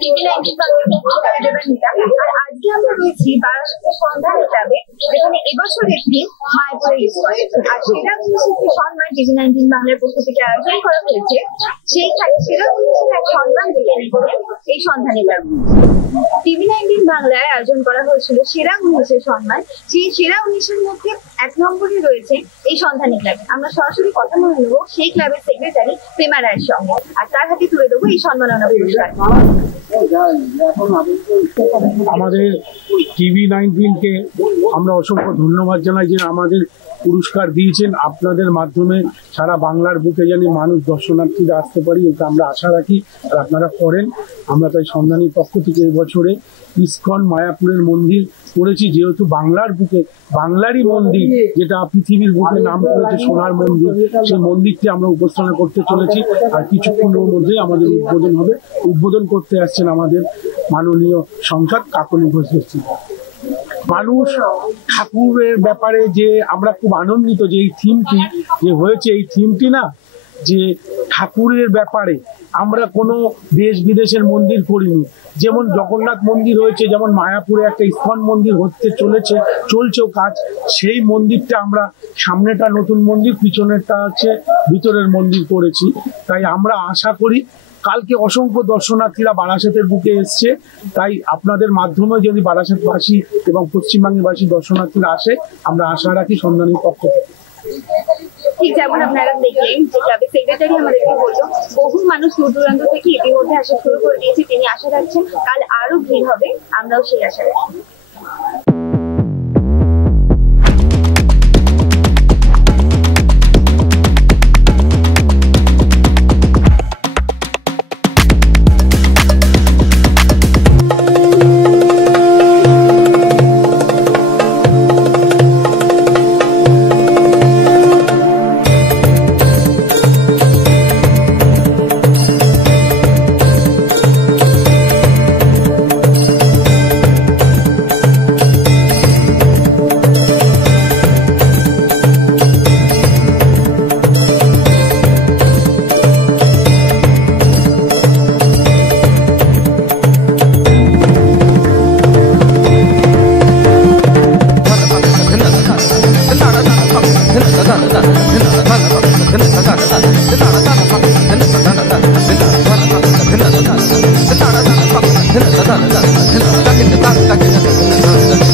টিভি-19 বাংলার নিতা। আর আজকে আমরা রয়েছি বারাসাতের সন্ধান ক্লাবে, যেখানে এবছরের থিম মায়াপুরের ইস্কন। আর সেরা পুরস্কার সম্মান টিভি-19 বাংলার পক্ষ থেকে আয়োজন করা হয়েছে। সেইখানে সেরা পুরস্কার এক সম্মান দিলেন এই সন্ধানী ক্লাব। টিভি-19 বাংলায় আয়োজন করা হয়েছিল সেরা 19 সম্মান। সেই সেরা 19-এর মধ্যে 1 নম্বরে রয়েছে এই সন্ধানী ক্লাব। আমরা সরাসরি কথা বলে নেব সেই ক্লাবের সেক্রেটারি প্রেমা রায়ের সঙ্গে, আর তার হাতে তুলে দেবো এই সম্মাননা পুরস্কার। আমাদের টিভি-19-কে আমরা অসংখ্য ধন্যবাদ জানাই যে আমাদের পুরস্কার দিয়েছেন। আপনাদের মাধ্যমে সারা বাংলার বুকে জানি মানুষ দর্শনার্থীরা আসতে পারি, এটা আমরা আশা রাখি আর আপনারা করেন। আমরা তাই সন্ধানীর পক্ষ থেকে এবছরে ইস্কন মায়াপুরের মন্দির করেছি, যেহেতু বাংলার বুকে বাংলারই মন্দির, যেটা পৃথিবীর বুকে নাম করেছে সোনার মন্দির, সেই মন্দিরটি আমরা উপস্থাপনা করতে চলেছি। আর কিছুক্ষণের মধ্যে আমাদের উদ্বোধন হবে। উদ্বোধন করতে আসছেন আমাদের মাননীয় সংসদ কাকলি ঘোষ। মানুষ ঠাকুরের ব্যাপারে যে আমরা খুব আনন্দিত যে এই থিমটি যে হয়েছে, এই থিমটি না যে ঠাকুরের ব্যাপারে আমরা কোনো দেশ বিদেশের মন্দির করিনি। যেমন জগন্নাথ মন্দির হয়েছে, যেমন মায়াপুরে একটা ইস্কন মন্দির হতে চলছেও কাজ। সেই মন্দিরটা আমরা সামনেটা নতুন মন্দির, পিছনেরটা হচ্ছে ভিতরের মন্দির করেছি। তাই আমরা আশা করি কালকে অসংখ্য দর্শনার্থীরা বারাসাতের বুকে এসছে, তাই আপনাদের মাধ্যমে যদি বারাসাতবাসী এবং পশ্চিমবঙ্গবাসী দর্শনার্থীরা আসে, আমরা আশা রাখি সন্ধানীর পক্ষ থেকে। ঠিক যেমন আপনারা দেখলেন যে ক্লাবের সেক্রেটারি আমাদেরকে বললো বহু মানুষ দূর দূরান্ত থেকে ইতিমধ্যে আসা শুরু করে দিয়েছে। তিনি আশা রাখছেন কাল আরো ভিড় হবে, আমরাও সেই আশা রাখি। Da da da da da da da da da da da da da da da da da